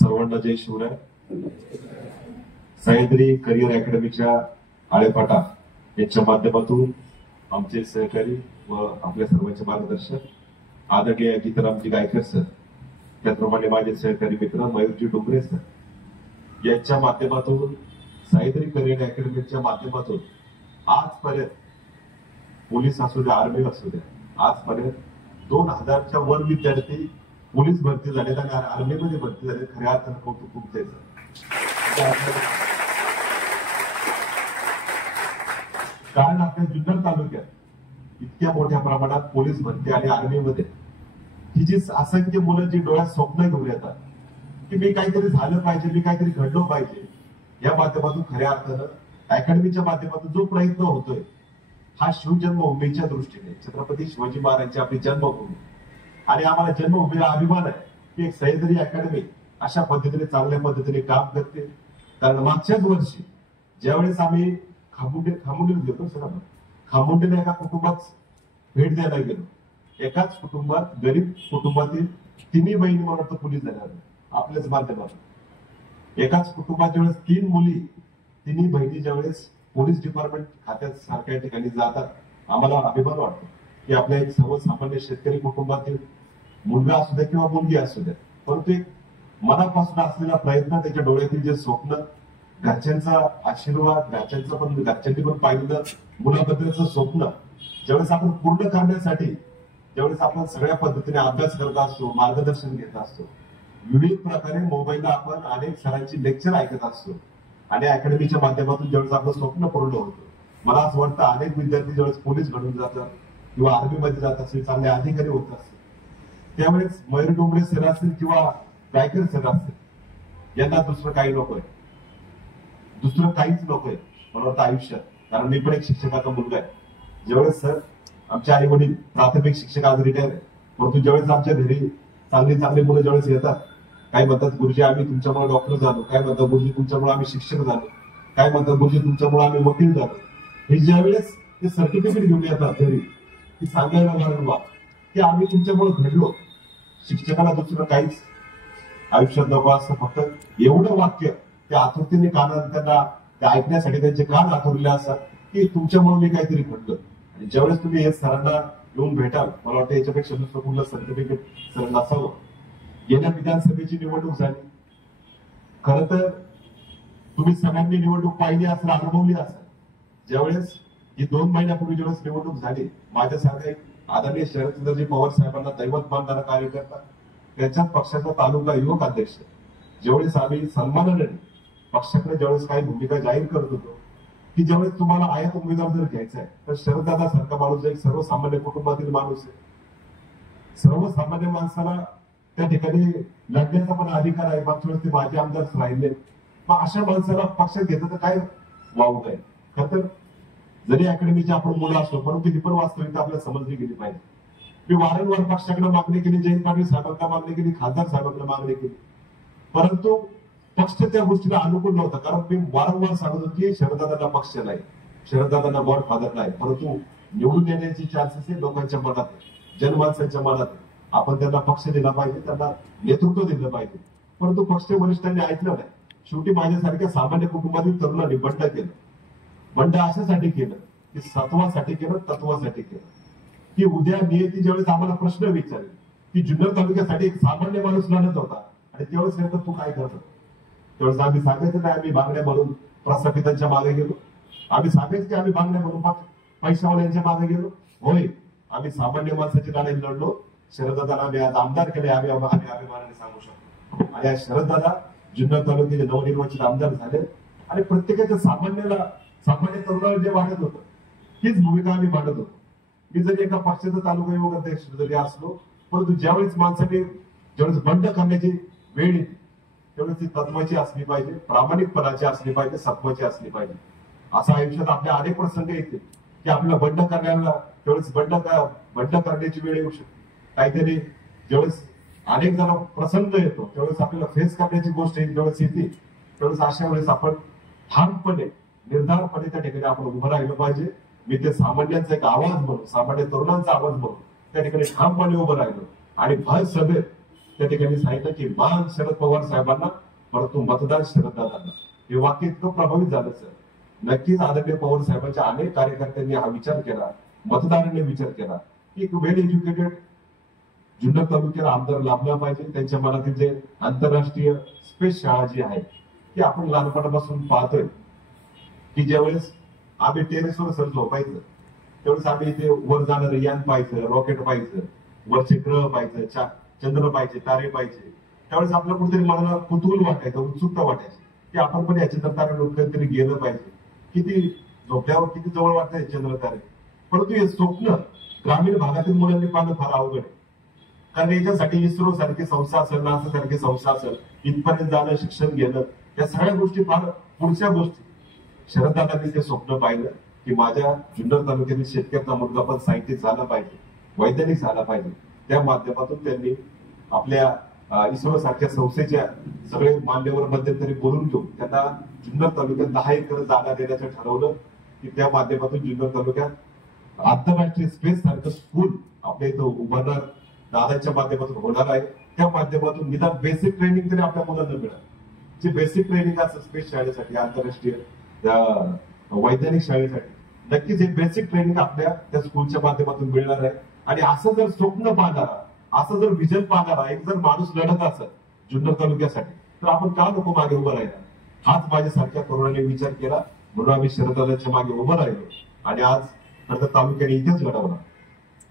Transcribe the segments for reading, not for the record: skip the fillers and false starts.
सर्वांना जय शिवराय. सह्याद्री करिअर अकॅडमीच्या आळेपाटा यांच्या माध्यमातून आमचे सहकारी व आपल्या सर्वांचे मार्गदर्शक आदरणीय गीतारामजी गायकर सर, त्याचप्रमाणे माझे सहकारी मित्र मयूरजी डोंगरे सर यांच्या माध्यमातून सह्याद्री करिअर अकॅडमीच्या माध्यमातून आजपर्यंत पोलीस असू द्या, आर्मी असू द्या, आजपर्यंत 2000च्या वर विद्यार्थी पोलीस भरती झालेत आणि आर्मीमध्ये भरती झाले. खऱ्या अर्थानं कौतुक तुमचं. कारण आपल्या जुन्नर तालुक्यात इतक्या मोठ्या प्रमाणात पोलीस भरती आणि आर्मीमध्ये ही जी असंख्य मुलं जी डोळ्यात स्वप्न घेऊन येतात की मी काहीतरी झालं पाहिजे, मी काहीतरी घडलो पाहिजे, या माध्यमातून खऱ्या अर्थानं अकॅडमीच्या माध्यमातून जो प्रयत्न होतोय हा शिवजन्मभूमीच्या दृष्टीने, छत्रपती शिवाजी महाराजांची आपली जन्मभूमी आणि आम्हाला जन्मभूमीला अभिमान आहे की एक सह्याद्री अकॅडमी अशा पद्धतीने चांगल्या पद्धतीने काम करते. कारण मागच्याच वर्षी ज्यावेळेस आम्ही खामुंडेला गेलो सर, खामुंडेला एका कुटुंबात भेट द्यायला गेलो. एकाच कुटुंबात, गरीब कुटुंबातील तिन्ही बहिणी मला वाटतं पोलीस झाल्या आपल्याच माध्यमातून. एकाच कुटुंबात ज्यावेळेस 3 मुली, तिन्ही बहिणी ज्यावेळेस पोलीस डिपार्टमेंट खात्यात सारख्या ठिकाणी जातात, आम्हाला अभिमान वाटतो की आपल्या एक सर्वसामान्य शेतकरी कुटुंबातील मुलगा असू द्या किंवा मुलगी असू द्या, परंतु एक मनापासून असलेला प्रयत्न, त्याच्या डोळ्यातील जे स्वप्न, घरच्यांचा आशीर्वाद, घरच्यांनी पण पाहिलेलं मुलाबद्दलचं स्वप्न ज्यावेळेस आपण पूर्ण करण्यासाठी, ज्यावेळेस आपण सगळ्या पद्धतीने अभ्यास करत असतो, मार्गदर्शन घेत असतो, विविध प्रकारे मोबाईलला आपण अनेक सरांची लेक्चर ऐकत असतो आणि अकॅडमीच्या माध्यमातून ज्यावेळेस आपलं स्वप्न पूर्ण होतं, मला असं वाटतं अनेक विद्यार्थी ज्यावेळेस पोलीस घडून जातात किंवा आर्मीमध्ये जात असतील, चांगले अधिकारी होत असतील, त्यावेळेस मयूर डोंगरे सर असतील किंवा गायकर सर असतील, यांना दुसरं काही नकोय, दुसरं काहीच नकोय मला वाटतं आयुष्यात. कारण मी पण एक शिक्षकाचा मुलगा आहे. ज्यावेळेस सर आमचे आई वडील प्राथमिक शिक्षक आज रिटायर आहे, परंतु ज्यावेळेस आमच्या घरी चांगली मुलं ज्यावेळेस येतात, काय म्हणतात गुरुजी आम्ही तुमच्यामुळे डॉक्टर झालो, काय म्हणतात गुरुजी तुमच्यामुळे आम्ही शिक्षक झालो, काय म्हणतात गुरुजी तुमच्यामुळे आम्ही वकील झालो, हे ज्यावेळेस ते सर्टिफिकेट घेऊन येतात घरी, की सांगायला वारंवार की आम्ही तुमच्यामुळे घडलो, शिक्षकाला दुसरं काहीच आयुष्यात नको असं, फक्त एवढं वाक्य त्या आतुरतेने कानात त्यांना ते ऐकण्यासाठी त्यांचे कान आतुरले असतात की तुमच्यामुळे मी काहीतरी घडलं. आणि ज्यावेळेस तुम्ही हे सरांना येऊन भेटाल, मला वाटतं याच्यापेक्षा दुसरं कुठलं सर्टिफिकेट सर नसावं. गेल्या विधानसभेची निवडणूक झाली. खरं तर तुम्ही सगळ्यांनी निवडणूक पाहिली असेल, अनुभवली असेल. ज्यावेळेस ही 2 महिन्यापूर्वी ज्यावेळेस निवडणूक झाली, माझ्यासारखा एक आदरणीय शरदचंद्रजी पवार साहेबांना दैवत मानणारा कार्यकर्ता, त्यांच्याच पक्षाचा तालुका युवक अध्यक्ष, ज्यावेळेस आम्ही सन्मानाने पक्षाकडे ज्यावेळेस काही भूमिका जाहीर करत होतो की ज्यावेळेस तुम्हाला आयात उमेदवार जर घ्यायचा आहे तर शरददादा सारखा माणूस एक सर्वसामान्य कुटुंबातील माणूस आहे. सर्वसामान्य माणसाला त्या ठिकाणी लढण्याचा पण अधिकार आहे. मागच्या वेळेस ते माझे आमदार राहिले, मग अशा माणसाला पक्षात घेतलं तर काय वावग आहे. खरं तर जरी अकॅडमीचे आपण मुलं असलो, परंतु ही पण वास्तविकता आपल्याला समजली गेली पाहिजे. मी वारंवार पक्षाकडे मागणी केली, जयंत पाटील साहेबांना मागणी केली, खासदार साहेबांना मागणी केली, परंतु पक्ष त्या गोष्टीला अनुकूल नव्हता. कारण मी वारंवार सांगत होतो की शरददादांना पक्ष नाही, शरददादांना गॉडफादर नाही, परंतु निवडून येण्याची चान्सेस हे लोकांच्या मनात आहे, जनमानसांच्या मनात आहे. आपण त्यांना पक्ष दिला पाहिजे, त्यांना नेतृत्व दिलं पाहिजे, परंतु पक्ष वरिष्ठांनी ऐकलं नाही. शेवटी माझ्यासारख्या सामान्य कुटुंबातील तरुणांनी बंड केलं. बंड अशासाठी केलं की सत्वासाठी केलं, तत्वासाठी केलं, की उद्या नियती ज्यावेळेस आम्हाला प्रश्न विचारेल की जुन्नर तालुक्यासाठी एक सामान्य माणूस लढत होता आणि त्यावेळेस नेमकं तू काय करत होता, त्यावेळेस आम्ही सांगायचं नाही आम्ही बांगड्या म्हणून प्रस्थापितांच्या मागे गेलो, आम्ही सांगायचं की आम्ही बांगड्या म्हणून पैशावाल्यांच्या मागे गेलो. होय, आम्ही सामान्य माणसाची लढाई लढलो. शरददादाला आम्ही आज आमदार केले, आम्ही अभिमानाने सांगू शकतो. आणि आज शरददादा जुन्नर तालुक्याचे नवनिर्वाचित आमदार झाले आणि प्रत्येकाच्या सामान्य तरुणाला जे वाढत होतं हीच भूमिका आम्ही मांडत होतो. मी जरी एका पक्षाचा तालुका युवक अध्यक्ष जरी असलो, परंतु ज्यावेळेस माणसाने ज्यावेळेस बंड करण्याची वेळ येते त्यावेळेस ती तत्वाची असली पाहिजे, प्रामाणिकपणाची असली पाहिजे, सत्वाची असली पाहिजे. असा आयुष्यात आपल्या अनेक प्रसंग येते की आपल्याला बंड करण्याला त्यावेळेस बंड करण्याची वेळ येऊ शकते. काहीतरी ज्यावेळेस अनेक जण प्रसंग येतो त्यावेळेस आपल्याला फेस करण्याची गोष्ट ज्यावेळेस येते, त्यावेळेस अशा वेळेस आपण ठामपणे, निर्धारपणे त्या ठिकाणी आपण उभं राहिलं पाहिजे. मी ते सामान्यांचा एक आवाज म्हणून, सामान्य तरुणांचा आवाज म्हणून त्या ठिकाणी ठामपणे उभं राहिलो आणि भर सभेत त्या ठिकाणी सांगितलं की मान शरद पवार साहेबांना परंतु मतदान शरददादांना. हे वाक्य इतकं प्रभावित झालं सर. नक्कीच आदरणीय पवार साहेबांच्या अनेक कार्यकर्त्यांनी हा विचार केला, मतदारांनी विचार केला की एक वेल एज्युकेटेड जुन्नर तालुक्याला आमदार लाभला पाहिजे. त्यांच्या मनातील जे आंतरराष्ट्रीय स्पेस शाळा जी आहे ती आपण लहानपणापासून पाहतोय की ज्यावेळेस आम्ही टेरेसवर सर झोपायचं त्यावेळेस आम्ही इथे वर जाणारं यान पाहायचं, रॉकेट पाहायचं, वरचे ग्रह पाहायचं, चंद्र पाहिजे, तारे पाहिजे. त्यावेळेस आपलं कुठेतरी मनाला कुतूहल वाटायचं, उत्सुकता वाटायची की आपण पण या चंद्रताऱ्यावर कधीतरी गेलं पाहिजे. किती झोपल्यावर किती जवळ वाटतंय चंद्र तारे. परंतु हे स्वप्न ग्रामीण भागातील मुलांनी पाहणं फार अवघड आहे. कारण याच्यासाठी इस्रो सारखी संस्था असेल, नासा सारखी संस्था असेल, इथपर्यंत जाणं, शिक्षण घेणं, या सगळ्या गोष्टी फार पुढच्या गोष्टी. शरददादांनी ते स्वप्न पाहिलं की माझ्या जुन्नर तालुक्यातील शेतकऱ्याचा मुलगा पण सायंटिस्ट झाला पाहिजे, वैज्ञानिक झाला पाहिजे. त्या माध्यमातून त्यांनी आपल्या इस्रो सारख्या संस्थेच्या सगळे मान्यवर मध्यंतरी बोलून घेऊन त्यांना जुन्नर तालुक्यात 10 एकर जागा देण्याचं ठरवलं की त्या माध्यमातून जुन्नर तालुक्यात आंतरराष्ट्रीय स्पेस सारखं स्कूल आपल्या इथं उभारणार दादाच्या माध्यमातून होणार आहे. त्या माध्यमातून निदान बेसिक ट्रेनिंग तरी आपल्या मुलांना मिळालं. जे बेसिक ट्रेनिंग असं स्पेस शाळेसाठी, आंतरराष्ट्रीय वैज्ञानिक शाळेसाठी नक्कीच हे बेसिक ट्रेनिंग आपल्या त्या स्कूलच्या माध्यमातून मिळणार आहे. आणि असं जर स्वप्न पाहणारा, असं जर विजन पाहणारा एक जर माणूस लढत असेल जुन्नर तालुक्यासाठी तर आपण का नको मागे उभं राहिला. हाच माझ्यासारख्या तरुणांनी विचार केला म्हणून आम्ही शरददादांच्या मागे उभं राहिलो. आणि आज खरं तर तालुक्याने इथेच लढवला.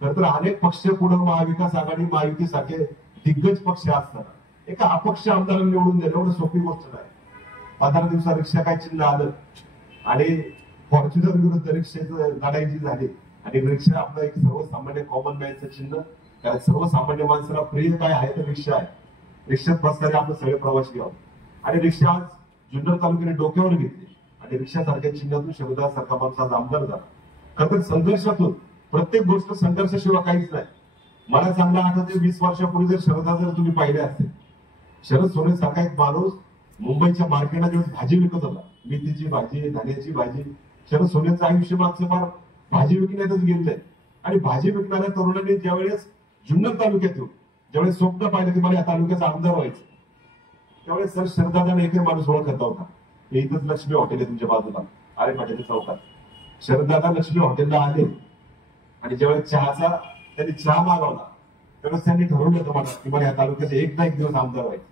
खरं तर अनेक पक्ष पुढे महाविकास आघाडी, महायुतीसारखे दिग्गज पक्ष असताना एका अपक्ष आमदारांना निवडून देणं एवढं सोपी गोष्ट नाही. 15 दिवसात रिक्षा काय चिन्ह आलं आणि फॉर्च्युनर विरुद्ध रिक्षेचं लढाई जी झाली आणि रिक्षा आपलं एक सर्वसामान्य कॉमन मॅनचं चिन्ह. कारण सर्वसामान्य माणसाला प्रिय काय आहे तर रिक्षा आहे. रिक्षात बसणारे आपण सगळे प्रवासी आहोत आणि रिक्षा आज जुन्नर तालुक्याने डोक्यावर घेतली आणि रिक्षासारख्या चिन्हातून शरददादासारखा माणूस आज आमदार झाला. खरं तर संघर्षातून प्रत्येक गोष्ट संघर्षाशिवाय काहीच नाही. मला चांगलं आठवते 20 वर्षापूर्वी जर शरददादा जर तुम्ही पाहिले असते, शरद सोने सारखा एक माणूस मुंबईच्या मार्केटला ज्यावेळेस भाजी विकत होता, मेथीची भाजी, धान्याची भाजी, शरद सोनेचं आयुष्य मागचं फार भाजी विकण्यातच गेलंय. आणि भाजी विकणाऱ्या तरुणांनी ज्यावेळेस जुन्नर तालुक्यात येऊन ज्यावेळेस स्वप्न पाहिलं की मला या तालुक्याचा आमदार व्हायचं त्यावेळेस सर शरददादाने एकही माणूस ओळखत नव्हता. हे इथंच लक्ष्मी हॉटेल आहे तुमच्या बाजूला, अरे पाटील चौकात. शरददादा लक्ष्मी हॉटेलला आले आणि ज्यावेळेस चहाचा त्यांनी चहा मागवला त्यावेळेस त्यांनी ठरवलं होतं मला की मला या तालुक्याचा एक ना एक दिवस आमदार व्हायचं.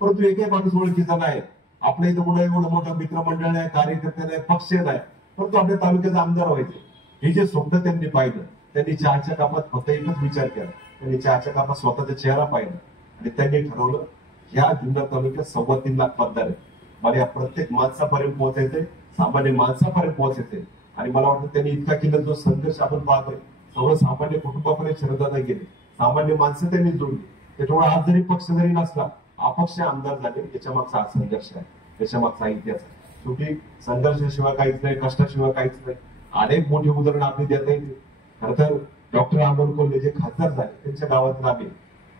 परंतु एकही माणूस ओळखीचा नाही. आपल्या इथं कुठे एवढं मोठं मित्रमंडळ आहे, कार्यकर्ते नाही, पक्ष नाही, परंतु आपल्या तालुक्याचा आमदार व्हायचं हे जे स्वप्न त्यांनी पाहिलं. त्यांनी चहाच्या कामात फक्त एकच विचार केला, त्यांनी चहाच्या कामात स्वतःचा चेहरा पाहिला आणि त्यांनी ठरवलं ह्या जुन्नर तालुक्यात 3.25 लाख मतदार आहेत, मला या प्रत्येक माणसापर्यंत पोहोचायचंय, सामान्य माणसापर्यंत पोहोचायचंय. आणि मला वाटतं त्यांनी इतका केला जो संघर्ष आपण पाहतोय सगळं सामान्य कुटुंबापर्यंत शरददादा गेले, सामान्य माणसं त्यांनी जोडली. त्याच्यामुळे आज जरी पक्ष जरी नसला अपक्ष आमदार झाले, त्याच्या मागचा हा संघर्ष आहे, त्याच्या मागचा इतिहास आहे. शेवटी संघर्षाशिवाय काहीच नाही, कष्टाशिवाय काहीच नाही. अनेक मोठी उदाहरणं आपली देता येतील. खरं तर डॉक्टर अमोल कोल्हे जे खासदार झाले त्यांच्या गावातील आम्ही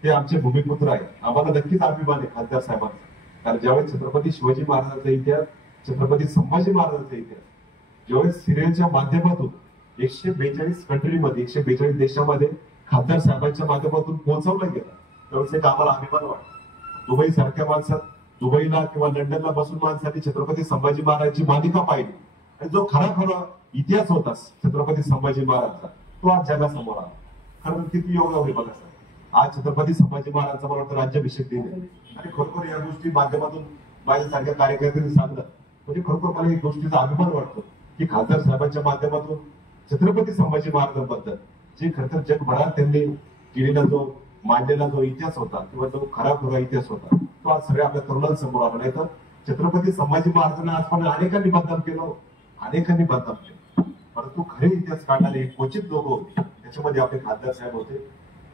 ते आमचे भूमिपुत्र आहे. आम्हाला नक्कीच अभिमान आहे खासदार साहेबांचा. कारण ज्यावेळेस छत्रपती शिवाजी महाराजांचा इतिहास, छत्रपती संभाजी महाराजांचा इतिहास ज्यावेळेस सिरियलच्या माध्यमातून 142 कंट्रीमध्ये, 142 देशामध्ये खासदार साहेबांच्या माध्यमातून पोहोचवला गेला त्यावेळेस एक आम्हाला अभिमान वाटतो. दुबई सारख्या माणसात, दुबईला किंवा लंडनला बसून माणसांनी छत्रपती संभाजी महाराजांची मालिका पाहिली आणि जो खरा इतिहास होता छत्रपती संभाजी महाराजांचा तो आज जगासमोर आला. खरं किती योगावरी बघा सर. आज छत्रपती संभाजी महाराजांचा मला वाटतं राज्याभिषेक दिन आहे आणि खरोखर या गोष्टी माध्यमातून माझ्यासारख्या कार्यकर्त्यांनी सांगलं म्हणजे खरोखर मला एक गोष्टीचा अभिमान वाटतो की खासदार साहेबांच्या माध्यमातून छत्रपती संभाजी महाराजांबद्दल जे खरं तर जगभरात त्यांनी केलेला जो मांडलेला जो इतिहास होता किंवा जो खरा इतिहास होता तो आज सगळ्या आपल्या तरुणांसमोर आला. नाही तर छत्रपती संभाजी महाराजांना आजपर्यंत अनेकांनी बदनाम केलं, अनेकांनी बदनाम केलं, परंतु खरे इतिहास काढणारे क्वचित लोक होते. त्याच्यामध्ये आपले खासदार साहेब होते.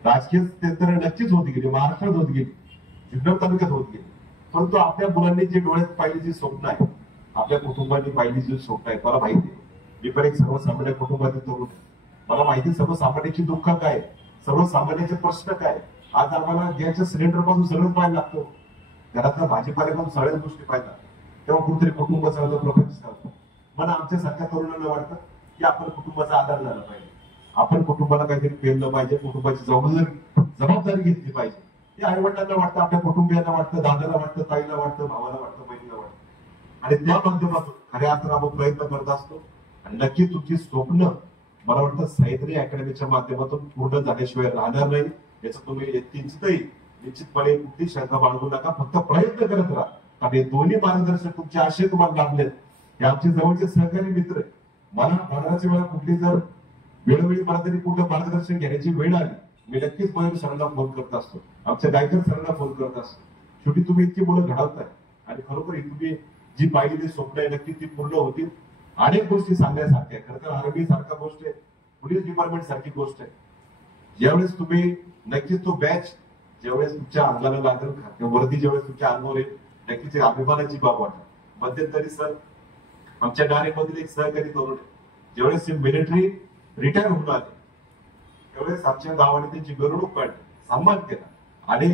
राजकीय तर नक्कीच होत गेली, महाराष्ट्रात होत गेली, जुन्नर तालुक्यात होत गेली, परंतु आपल्या मुलांनी जे डोळ्यात पाहिली जी स्वप्न आहे, आपल्या कुटुंबांनी पाहिली जी स्वप्न आहे, मला माहिती आहे. मी पण एक सर्वसामान्य कुटुंबातील तरुण आहे. मला माहिती सर्वसामान्याची दुःख काय, सर्वसामान्याचे प्रश्न काय. आज आम्हाला गॅसच्या सिलेंडर पासून सगळंच पाहायला लागतो, घरातल्या भाजीपाल्यापासून सगळ्याच गोष्टी पाहिजे, तेव्हा कुठेतरी कुटुंब चालतं, प्रपंच चालतं. मला आमच्यासारख्या तरुणांना वाटतं की आपण कुटुंबाचा आधार झाला पाहिजे, आपण कुटुंबाला काहीतरी पेरलं पाहिजे, कुटुंबाची जबाबदारी घेतली पाहिजे. हे आई वडिलांना वाटतं, आपल्या कुटुंबियांना वाटतं, दादाला वाटतं, ताईला वाटतं, भावाला वाटतं, बहिणीला वाटतं. आणि त्या माध्यमातून खऱ्या अर्थानं आपण प्रयत्न करत असतो. आणि नक्की तुमची स्वप्न मला वाटतं सह्याद्री अकॅडमीच्या माध्यमातून पूर्ण झाल्याशिवाय राहणार नाही. याचं तुम्ही किंचितही निश्चितपणे कुठली शंका बाळगू नका. फक्त प्रयत्न करत राहा. कारण हे दोन्ही मार्गदर्शक तुमचे आशय तुम्हाला लाभलेत. हे आमचे जवळचे सहकारी मित्र आहे. मला बऱ्याच वेळा कुठली जर वेळोवेळी मला तरी कुठलं मार्गदर्शन घेण्याची वेळ आली, मी नक्कीच मयूर सरांना फोन करत असतो, आमच्या गायकर सरांना फोन करत असतो. शेवटी तुम्ही इतकी मुलं घडवताय आणि खरोखर तुम्ही जी पाहिलेली स्वप्न आहे नक्की ती पूर्ण होतील. अनेक गोष्टी सांगण्यासारख्या. खरं तर आर्मी सारखा गोष्ट आहे, पोलीस डिपार्टमेंट सारखी गोष्ट आहे. ज्यावेळेस तुम्ही नक्कीच तो बॅच ज्यावेळेस तुमच्या अंगाला लागेल, वर्दी ज्यावेळेस तुमच्या अंगावर येईल, नक्कीच अभिमानाची बाब वाटत. मध्यंतरी सर आमच्या डायरेक्टमधील एक सहकारी तरुण आहे, ज्यावेळेस मिलिटरी रिटायर होऊन आले त्यावेळेस आमच्या गावाने त्यांची मिरवणूक काढली, सन्मान केला. आणि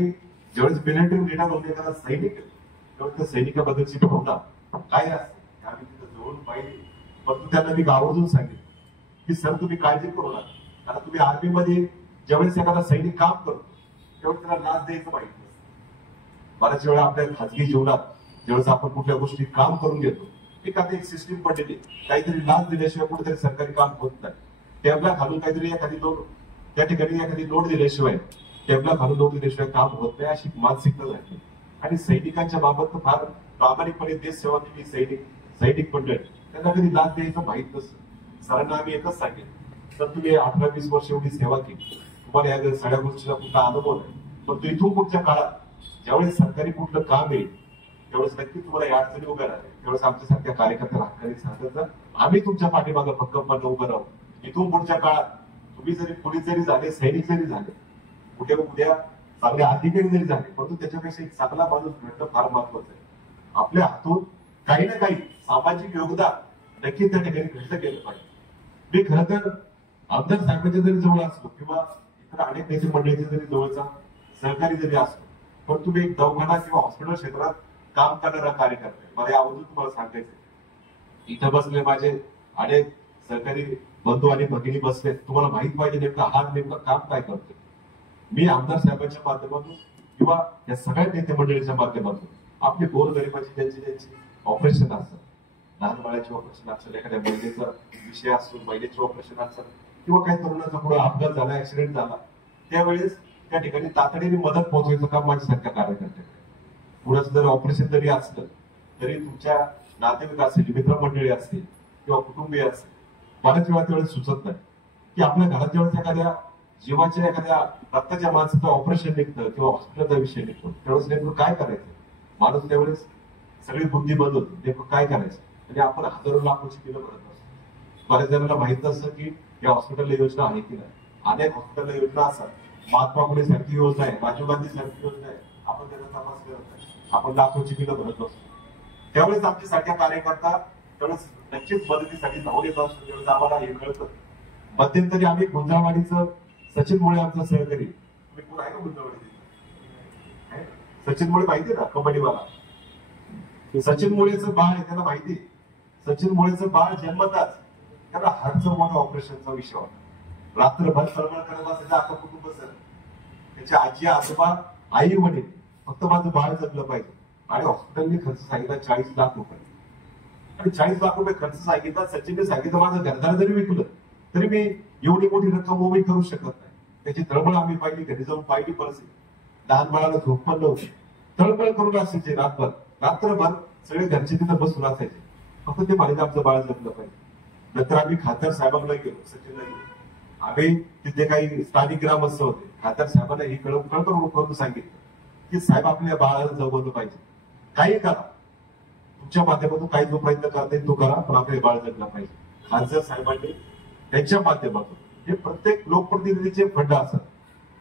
ज्यावेळेस मिलिटरी रिटायर होऊन एखादा सैनिक त्यावेळेस त्या सैनिकाबद्दलची भावना काय असते आम्ही तिथं जवळून पाहिली. परंतु त्यांना मी आवर्जून सांगितलं की सर तुम्ही काळजी करू नका, कारण तुम्ही आर्मीमध्ये ज्यावेळेस एखादा सैनिक काम करतो त्यावेळेस त्याला लाच द्यायचं माहित नसतं. बऱ्याच वेळा आपल्या खाजगी जीवनात ज्यावेळेस आपण कुठल्या गोष्टी काम करून घेतो, एखादी एक सिस्टीम पडलेली, काहीतरी लाच दिल्याशिवाय कुठेतरी सरकारी काम होत नाही. टॅबला खालून काहीतरी एखादी लोड त्या ठिकाणी एखादी लोड दिल्याशिवाय, टॅबला खालून लोड दिल्याशिवाय काम होत नाही, अशी मानसिकता झाली. आणि सैनिकांच्या बाबत फार प्रामाणिकपणे देश सेवा केली सैनिक मंडळ, त्यांना कधी लाच द्यायचं माहित नसतं. सरांना आम्ही एकच सांगेल, सर तुम्ही 18-20 वर्ष एवढी सेवा केली, तुम्हाला या सगळ्या गोष्टीचा कुठला अनुभव नाही. पण इथून पुढच्या काळात ज्यावेळेस सरकारी कुठलं काम येईल त्यावेळेस नक्की तुम्हाला या अडचणी उभ्या राहतील. त्यावेळेस आमच्यासारख्या कार्यकर्त्याला हक्काने सांगायचं आम्ही तुमच्या पाठीमागे भक्कमपणे उभं राहू. इथून पुढच्या काळात तुम्ही जरी पोलीस जरी झाले, सैनिक जरी झाले, कुठे उद्या चांगले अधिकारी जरी झाले, परंतु त्याच्यापेक्षा एक चांगला माणूस भेटणं फार महत्वाचं आहे. आपल्या हातून काही ना काही सामाजिक योगदान नक्की त्या ठिकाणी भेटलं गेलं पाहिजे. मी खरं तर आमदार साहेबांच्या जरी जवळ असलो किंवा इतर अनेक नेते मंडळीचे जरी जवळचा सहकारी जरी असलो, पण तुम्ही एक दवाखाना किंवा हॉस्पिटल क्षेत्रात काम करणारा कार्यकर्ता, मला यावरून तुम्हाला सांगायचं इथं बसले माझे अनेक सहकारी बंधू आणि भगिनी बसले, तुम्हाला माहित पाहिजे नेमका हा नेमका काम काय करतोय. मी आमदार साहेबांच्या माध्यमातून किंवा या सगळ्या नेते मंडळीच्या माध्यमातून आपली गोरगरिबाची ज्यांची ऑपरेशन असतात, लहान बाळाचे ऑपरेशन असेल, एखाद्या महिलेचा विषय असतो, महिलेचे ऑपरेशन असेल, किंवा काही तरुणाचा पुढे अपघात झाला, ऍक्सिडेंट झाला, त्यावेळेस त्या ठिकाणी तातडीने मदत पोहोचवायचं काम माझ्यासारख्या कार्यकर्त्याकडे. पुढचं जर ऑपरेशन जरी असलं तरी तुमच्या नातेवाईक असतील, मित्रमंडळी असतील किंवा कुटुंबीय असतील, बऱ्याच वेळा त्यावेळेस सुचत नाही की आपल्या घरात ज्यावेळेस एखाद्या जीवाच्या एखाद्या रक्ताच्या माणसाचं ऑपरेशन निघतं किंवा हॉस्पिटलचा विषय निघतो, त्यावेळेस नेमकं काय करायचं. माणूस त्यावेळेस सगळी बुद्धी बंद होती, नेमकं काय करायचं. म्हणजे आपण हजारो लाखोची बिलं भरत असतो. बऱ्याच जणांना माहित नसतं की या हॉस्पिटलला योजना आहे की नाही. अनेक हॉस्पिटलला योजना असतात, महात्मा फुले सारखी योजना आहे, राजीव गांधी सारखी योजना आहे, आपण त्याचा तपास करत नाही, आपण लाखोची बिलं भरत असतो. त्यावेळेस आमच्यासारख्या कार्यकर्ता त्यावेळेस नक्कीच मदतीसाठी धावून येत असतो. त्यावेळेस आम्हाला हे कळतं. मध्यंतरी आम्ही गुंजाळवाडीचं सचिन मुळे आमचा सहकारी, तुम्ही कोण आहे का गुंजाळवाडी? सचिन मुळे माहिती ना, कबड्डीवाला. सचिन मुळेचं बाळ आहे, त्यांना माहिती. सचिन मुळेचं बाळ जन्मताच त्याला हार्टचं मोठं ऑपरेशनचा विषय होता. रात्रभर सरमळ करत असायचं आता कुटुंब सर, त्याच्या आजी आजोबा आई वडील, फक्त माझं बाळ जगलं पाहिजे. आणि हॉस्पिटलने खर्च सांगितला 40 लाख रुपये. आणि 40 लाख रुपये खर्च सांगितला. सचिनने सांगितलं माझं घरदार जरी विकलं तरी मी एवढी मोठी रक्कम उभी करू शकत नाही. त्याची तळमळ आम्ही पाहिली, घरी जाऊन पाहिली परिस्थिती. लहान बाळाला झोप पण नव्हती, तळमळ करून असायचे रात्रभर सगळे घरचे तिथं बसून असायचे, फक्त ते माहिती आमचं बाळ जगलं पाहिजे. नंतर आम्ही खासदार साहेबांना गेलो, सचिनला गेलो. आम्ही तिथे काही स्थानिक ग्रामस्थ होते, खासदार साहेबांना ही कळकळून सांगितलं की साहेब आपल्या बाळाला जगवलं पाहिजे, काही करा, तुमच्या माध्यमातून काही जो प्रयत्न करता येईल तो करा, पण आपले बाळ जगलं पाहिजे. खासदार साहेबांनी त्यांच्या माध्यमातून हे प्रत्येक लोकप्रतिनिधीचे फंड असतात.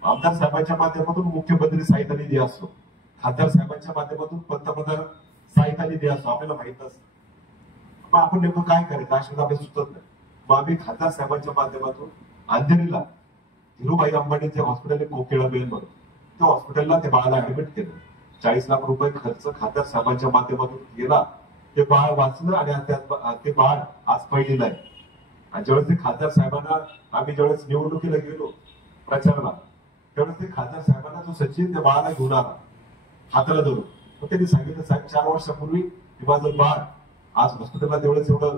आमदार साहेबांच्या माध्यमातून मुख्यमंत्री सहायता निधी असतो, खासदार साहेबांच्या माध्यमातून पंतप्रधान सहायता निधी असतो. आपल्याला माहित असतं, मग आपण नेमकं काय करायचं अशा आपल्याला सुचत नाही. मग आम्ही खासदार साहेबांच्या माध्यमातून अंधेरीला धीरूभाई अंबानीचे हॉस्पिटल आहे, कोकिळा बेल म्हणून, त्या हॉस्पिटलला त्या बाळाला ऍडमिट केलं. 40 लाख रुपये खर्च खासदार साहेबांच्या माध्यमातून गेला. ते बाळ वाचलं आणि ते बाळ आज पहिलीला आहे. आणि ज्यावेळेस ते खासदार साहेबांना आम्ही ज्यावेळेस निवडणुकीला गेलो प्रचाराला, त्यावेळेस ते खासदार साहेबांना तो सचिन त्या बाळाला घेऊन आला हाताला धरून. मग त्यांनी सांगितलं साहेब 4 वर्षापूर्वी हे माझं बाळ आज हॉस्पिटलला तेवढंच एवढं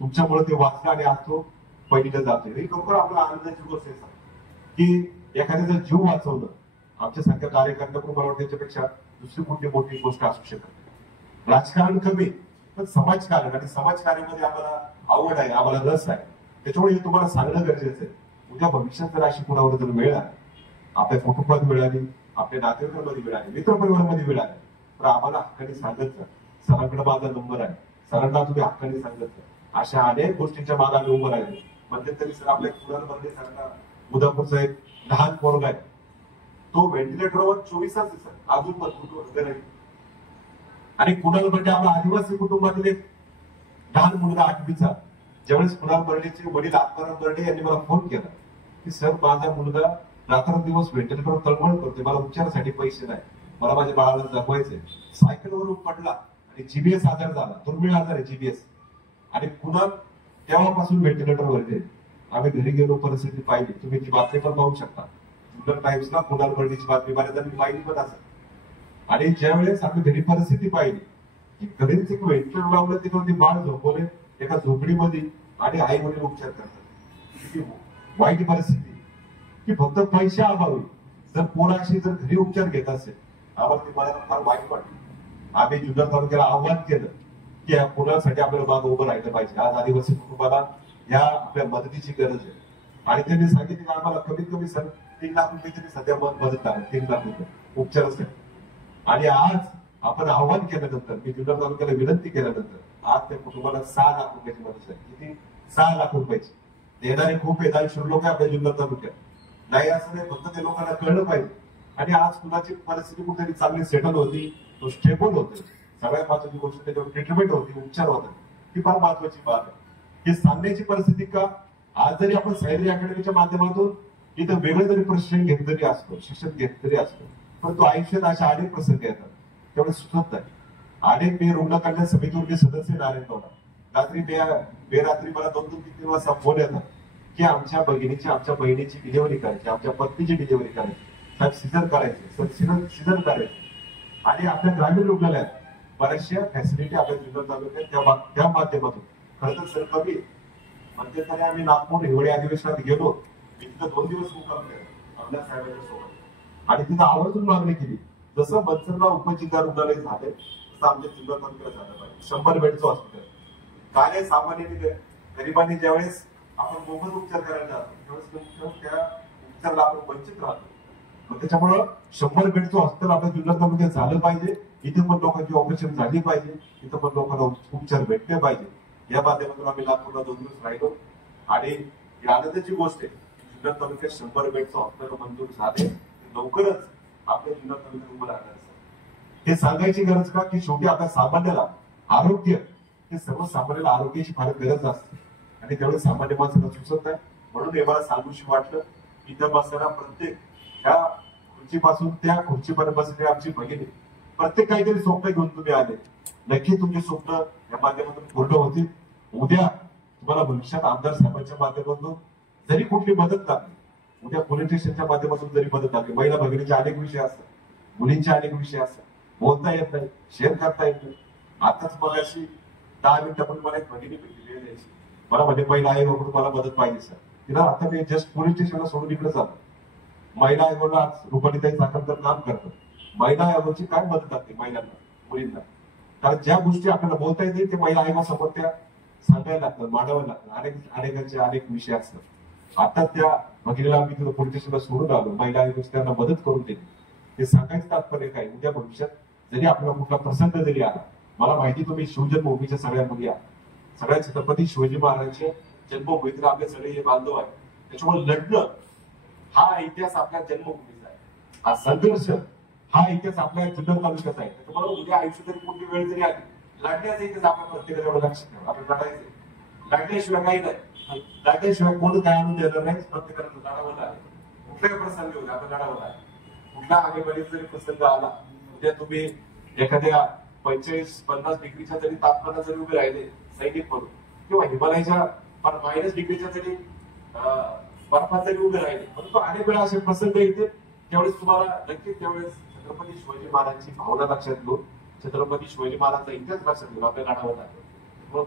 तुमच्यामुळे ते वाचलं आणि आज तो पहिलीला जातोय. ही खरोखर आपल्या आनंदाची गोष्ट आहे की एखाद्याचा जीव वाचवणं आमच्यासारख्या कार्यकर्त्याकडून मला वाटतं त्याच्यापेक्षा दुसरी कुठली मोठी गोष्ट असू शकत नाही. राजकारण कमी पण समाजकारण आणि समाजकार्यामध्ये आम्हाला आवड आहे, आम्हाला रस आहे. त्याच्यामुळे हे तुम्हाला सांगणं गरजेचं आहे. उद्या भविष्यात जर अशी कुणावर जर वेळ आली, आपल्या कुटुंबात मिळाली, आपल्या नातेवाईकांमध्ये मिळाली, मित्रपरिवारामध्ये मिळाली, तर आम्हाला हक्काने सांगत जा. सरांकडे माझा नंबर आहे, सरांना तुम्ही हक्काने सांगत जा. अशा अनेक गोष्टींच्या मागाने उभं राहिले. मध्यंतरी सर आपल्या कुणाल बर्डे सारखा उदापूरचा एक लहान पोरगा आहे, तो व्हेंटिलेटरवर 24 तास आहे सर, अजून पण कुटुंब. आणि कुणाल बर्डे आपला आदिवासी कुटुंबातील एक लहान मुलगा 8वीचा. ज्यावेळेस कुणाल बर्डेचे वडील आत्माराम बर्डे यांनी मला फोन केला की सर माझा मुलगा रात्रंदिवस व्हेंटिलेटरवर तळमळ करतोय, मला उपचारासाठी पैसे नाही, मला माझ्या बाळाला जगवायचंय. सायकलवरून पडला आणि जीबीएस आजार झाला, दुर्मिळ आजार आहे जीबीएस. आणि कुणाल तेव्हापासून व्हेंटिलेटरवर गेले. आम्ही घरी गेलो, परिस्थिती पाहिली, तुम्ही ती बातमी पण पाहू शकता. जुन्नर टाइम्सला कुणाल बर्डेची बातमी बऱ्याच पाहिली पण असेल. आणि ज्यावेळेस आम्ही घरी परिस्थिती पाहिली की घरीच एक व्हेंटिलेटर लावलं, तिथं ते बाळ झोपवले एका झोपडीमध्ये आणि आई वडील उपचार करतात. किती वाईट परिस्थिती की फक्त पैशा अभावी जर पोराशी जर घरी उपचार घेत असेल, आम्हाला ते मला फार वाईट वाटलं. आम्ही जुन्नर तालुक्याला आव्हान केलं की या पोरासाठी आपल्याला मागं उभं राहिलं पाहिजे. आज आदिवासी कुटुंबाला या आपल्या मदतीची गरज आहे. आणि त्यांनी सांगितलं की आम्हाला कमीत कमी सर 3 लाख रुपये तरी सध्या मदत करा, 3 लाख रुपये उपचारासाठी. आणि आज आपण आव्हान केल्यानंतर, मी जुन्नर तालुक्याला विनंती केल्यानंतर आज त्या कुटुंबाला 6 लाख रुपयाची मदत आहे. किती? 6 लाख रुपयाची. देणारे खूप दानशूर लोक आपल्या जुन्नर तालुक्यात. नाही असं नाही, फक्त ते लोकांना कळलं पाहिजे. आणि आज कुणाची परिस्थिती कुठेतरी चांगली सेटल होती, तो स्टेबल होते. सगळ्यात महत्वाची गोष्ट त्याच्यावर ट्रीटमेंट होती, उपचार होता. ही फार महत्वाची बाब आहे. हे सांगण्याची परिस्थिती का, आज जरी आपण सह्याद्री अकॅडमीच्या माध्यमातून इथं वेगळं जरी प्रशिक्षण घेतलं तरी असतो, शिक्षण घेतलं तरी असतो, परंतु आयुष्यात अशा अनेक प्रसंग येतात तेवढे सुचत नाही. अनेक मी रुग्ण कल्याण समितीवर मी सदस्य नारायणगावला. रात्री बेरात्री मला 2-3 वाजता फोन येतात की आमच्या भगिनीची, आमच्या बहिणीची डिलिव्हरी करायची, आमच्या पत्नीची डिलिव्हरी करायची, साहेब सिझर करायचे, सर सिझर करायचे. आणि आपल्या ग्रामीण रुग्णालयात बऱ्याचशा फॅसिलिटी आपल्या जुन्नर तालुक्यात त्या माध्यमातून खरं तर सर कमी. मध्यंतरी आम्ही नागपूर हिवाळी अधिवेशनात गेलो, मी तिथं 2 दिवस मुक्काम केला आपल्या साहेबांच्या सोबत. आणि तिथं आवर्जून मागणी केली, जसं मनसरला उपजिल्हा रुग्णालय झाले तसं आमच्या जुन्नर तालुक्यात झालं पाहिजे. 100 बेडचं हॉस्पिटल. काय सामान्य गरिबांनी ज्यावेळेस आपण मोफत उपचार करायला जातो त्यावेळेस त्या उपचाराला आपण वंचित राहतो. मग त्याच्यामुळं 100 बेडचं हॉस्पिटल आपल्या जुन्नर तालुक्यात झालं पाहिजे. इथे पण लोकांची ऑपरेशन झाली पाहिजे, इथं पण लोकांना उपचार भेटले पाहिजे. या माध्यमातून आम्ही नागपूरला 2 दिवस राहिलो. आणि ही आनंदाची गोष्ट आहे, जुन्नर तालुक्यात 100 बेडचं हॉस्पिटल मंजूर झाले. लवकरच आपल्या जुन्नर तालुक्यात उभं राहणार. हे सांगायची गरज का की शेवटी आपल्या सामान्याला आरोग्य, हे सर्वसामान्याला आरोग्याची फार गरज असते. आणि त्यावेळेस सामान्य माणसाला सुचत नाही. म्हणून हे मला सांगूशी वाटलं, इथं बसताना प्रत्येक ह्या खुर्चीपासून त्या खुर्चीपर्यंत बसलेली आमची भगिनी प्रत्येक काहीतरी स्वप्न घेऊन तुम्ही आले. नक्की तुमचे स्वप्न या माध्यमातून पूर्ण होतील. उद्या तुम्हाला भविष्यात आमदार साहेबांच्या माध्यमातून जरी कुठली मदत लागली, उद्या पोलीस स्टेशनच्या माध्यमातून जरी मदत लागली, महिला भगिनीचे अनेक विषय असतात, मुलींचे अनेक विषय असतात, बोलता येत नाही, शेअर करता येत नाही. आताच मगाशी 10 मिनिटापूर्वी मला एक भगिनी भेटली द्यायची. मला म्हणजे महिला आयोगाकडून मला मदत पाहिजे सर. तिला आता मी जस्ट पोलीस स्टेशनला सोडून इकडे जातो. महिला आयोगाला आज रुपालीताई चाकणकर काम करतात. महिला आयोगाची काय मदत लागते महिलांना, मुलींना? कारण ज्या गोष्टी आपल्याला बोलता येतील ते महिला आयोगासमोर त्या सांगायला लागतात, मांडाव्या लागतात. अनेकांचे अनेक विषय असतात. आता त्या भगिनीला मी तिथं पोलीस स्टेशनला सोडून आलो, महिला आयोगाची त्यांना मदत करून दिली. हे सांगायचं तात्पर्य काय, उद्या भविष्यात जरी आपल्याला कुठला प्रसंग जरी आला, मला माहिती तुम्ही शिवजन्मभूमीच्या सगळ्या मुली आहात, सगळ्या छत्रपती शिवाजी महाराजांचे जन्मभूमीतले आपले सगळे हे बांधव आहेत. त्याच्यामुळे लढणं हा इतिहास आपल्या जन्मभूमीचा आहे. हा संघर्ष हा इतिहास आपल्या जुन्नर तालुक्याचा आहे. त्याच्यामुळे उद्या आयुष्य जरी कुठली वेळ जरी आली, लढण्याचा इतिहास आपल्या प्रत्येकाला एवढं लक्षात ठेवा. आपण लढायचं, लढण्याशिवाय काही नाही, लढण्याशिवाय कोण काय आणून देणार नाही. प्रत्येकाला लढावं लागेल. कुठलाही प्रसंग होईल आपण लढावं लागेल. कुठला आणीबाणीचा जरी प्रसंग आला, उद्या तुम्ही एखाद्या 45-50 डिग्रीच्या जरी तापमानात जरी उभे राहिले सैनिक म्हणून, किंवा हिमालयाच्या -डिग्रीच्या जरी बर्फात जरी उभे राहिले, परंतु अनेक वेळा असे प्रसंग येते त्यावेळेस तुम्हाला नक्कीच त्यावेळेस छत्रपती शिवाजी महाराजांची भावना लक्षात घेऊन छत्रपती शिवाजी महाराजांचा इतिहास लक्षात घेऊन आपल्या लढावं लागेल. मग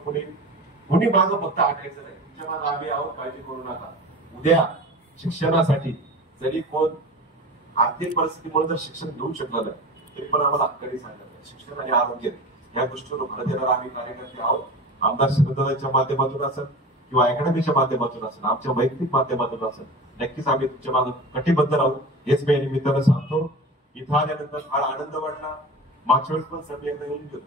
कुणी मागं फक्त आठायचं नाही. तुमच्या मागं आम्ही आहोत, काळजी करू नका. उद्या शिक्षणासाठी जरी कोण आर्थिक परिस्थितीमुळे जर शिक्षण घेऊ शकलं नाही तरी पण आम्हाला हक्काने सांगितलं शिक्षण आणि आरोग्य या गोष्टीवर भर देणारा आम्ही कार्यकर्ते आहोत. आमदार शरददादांच्या माध्यमातून असेल किंवा अकॅडमीच्या माध्यमातून असेल, आमच्या वैयक्तिक माध्यमातून असेल, नक्कीच आम्ही तुमच्या मागे कटिबद्ध राहू. हेच मी या निमित्तानं सांगतो. इथं आल्यानंतर फार आनंद वाटला. मागच्या वेळेस पण सर एकदा येऊन गेलो.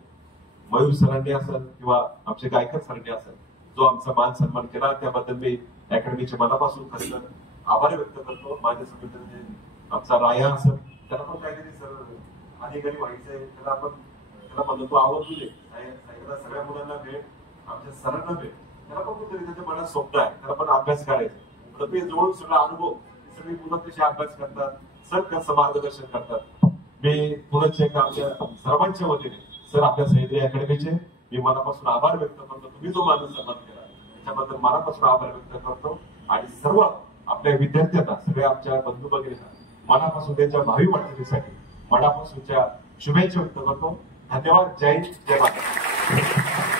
मयूर सरांनी असेल किंवा आमचे गायकर सरांनी असेल जो आमचा मान सन्मान केला त्याबद्दल मी अकॅडमीच्या मनापासून खरं तर आभार व्यक्त करतो. माझ्या समितीने आमचा राया असेल त्याला पण काहीतरी सर अधिकारी व्हायचंय, त्याला म्हणलं तू आवड तुझे सगळ्या मुलांना भेट, आमच्या सरांना भेट, त्याला पण कुठेतरी त्याच्या मनात स्वप्न आहे, त्याला पण अभ्यास करायचा. प्रत्येक जवळ सगळा अनुभव सगळी मुलं कशी अभ्यास करतात, सर कसं मार्गदर्शन करतात. मी पुन्हा एकदा आमच्या सर्वांच्या वतीने सर आपल्या सह्याद्री अकॅडमीचे मी मनापासून आभार व्यक्त करतो. तुम्ही जो माझा सन्मान केला त्याच्याबद्दल मनापासून आभार व्यक्त करतो आणि सर्व आपल्या विद्यार्थ्यांना सगळ्या आमच्या बंधू भगिनींना मनापासून त्यांच्या भावी वाटचालीसाठी मनापासूनच्या शुभेच्छा व्यक्त करतो. धन्यवाद. जय हिंद, जय महाराष्ट्र.